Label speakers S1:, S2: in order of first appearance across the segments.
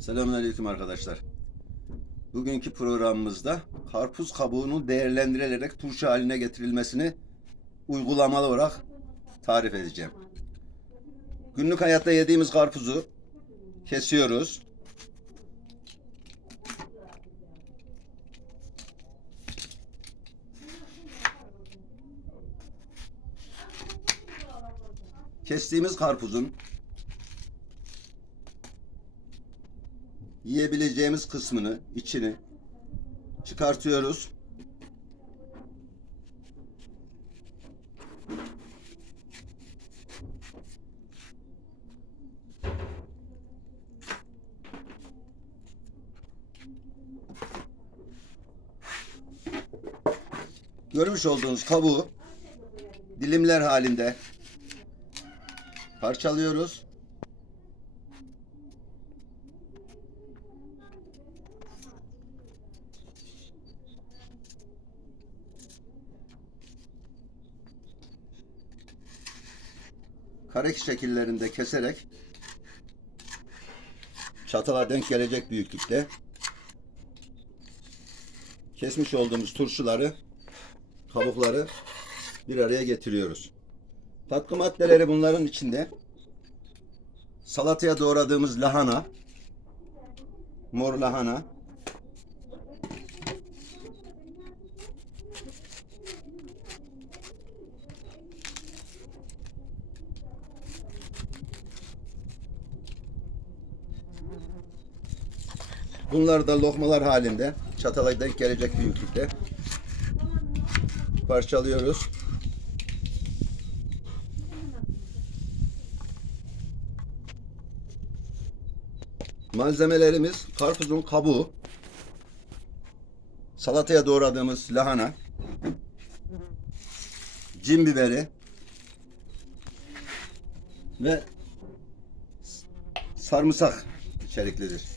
S1: Selamünaleyküm arkadaşlar. Bugünkü programımızda karpuz kabuğunu değerlendirilerek turşu haline getirilmesini uygulamalı olarak tarif edeceğim. Günlük hayatta yediğimiz karpuzu kesiyoruz. Kestiğimiz karpuzun yiyebileceğimiz kısmını, içini çıkartıyoruz. Görmüş olduğunuz kabuğu dilimler halinde parçalıyoruz. Kare şekillerinde keserek çatala denk gelecek büyüklükte kesmiş olduğumuz turşuları kabukları bir araya getiriyoruz. Katkı maddeleri bunların içinde salataya doğradığımız lahana mor lahana Bunları da lokmalar halinde çatala denk gelecek büyüklükte parçalıyoruz. Malzemelerimiz karpuzun kabuğu, salataya doğradığımız lahana, cin biberi ve sarımsak içeriklidir.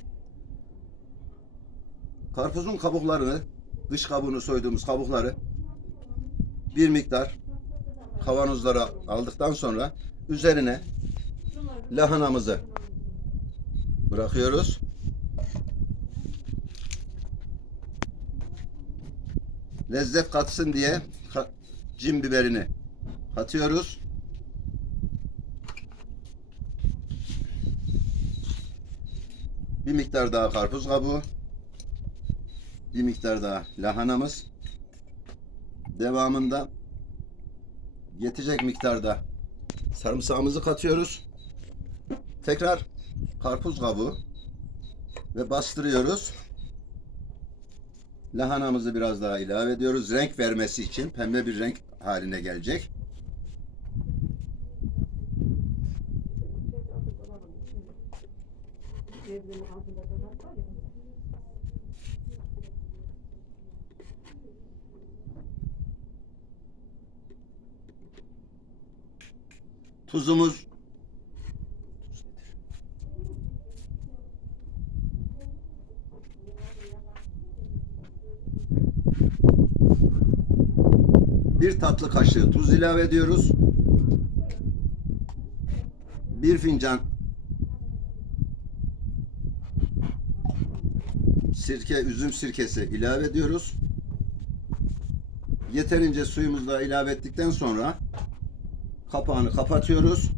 S1: Karpuzun kabuklarını, dış kabuğunu soyduğumuz kabukları bir miktar kavanozlara aldıktan sonra üzerine lahanamızı bırakıyoruz. Lezzet katsın diye cin biberini katıyoruz. Bir miktar daha karpuz kabuğu bir miktar daha lahanamız. Devamında yetecek miktarda sarımsağımızı katıyoruz. Tekrar karpuz kabuğu ve bastırıyoruz. Lahanamızı biraz daha ilave ediyoruz. Renk vermesi için pembe bir renk haline gelecek. Tuzumuz bir tatlı kaşığı tuz ilave ediyoruz. Bir fincan sirke, üzüm sirkesi ilave ediyoruz. Yeterince suyumuzu da ilave ettikten sonra kapağını kapatıyoruz.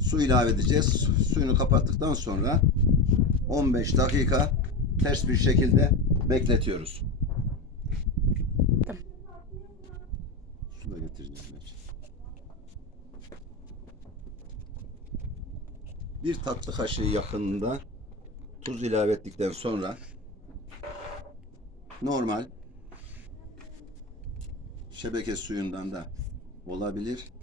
S1: Su ilave edeceğiz. Su- Suyunu kapattıktan sonra 15 dakika ters bir şekilde bekletiyoruz. Su da getireceğim. gerçi. Bir tatlı kaşığı yakınında tuz ilave ettikten sonra normal şebeke suyundan da olabilir.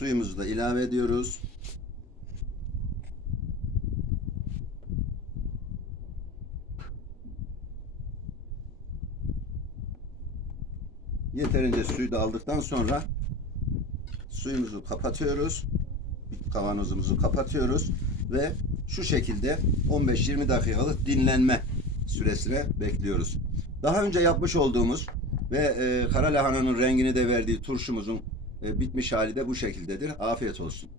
S1: Suyumuzu da ilave ediyoruz. Yeterince suyu da aldıktan sonra suyumuzu kapatıyoruz. Kavanozumuzu kapatıyoruz ve şu şekilde 15-20 dakikalık dinlenme süresine bekliyoruz. Daha önce yapmış olduğumuz Ve e, kara lahananın rengini de verdiği turşumuzun bitmiş hali de bu şekildedir. Afiyet olsun.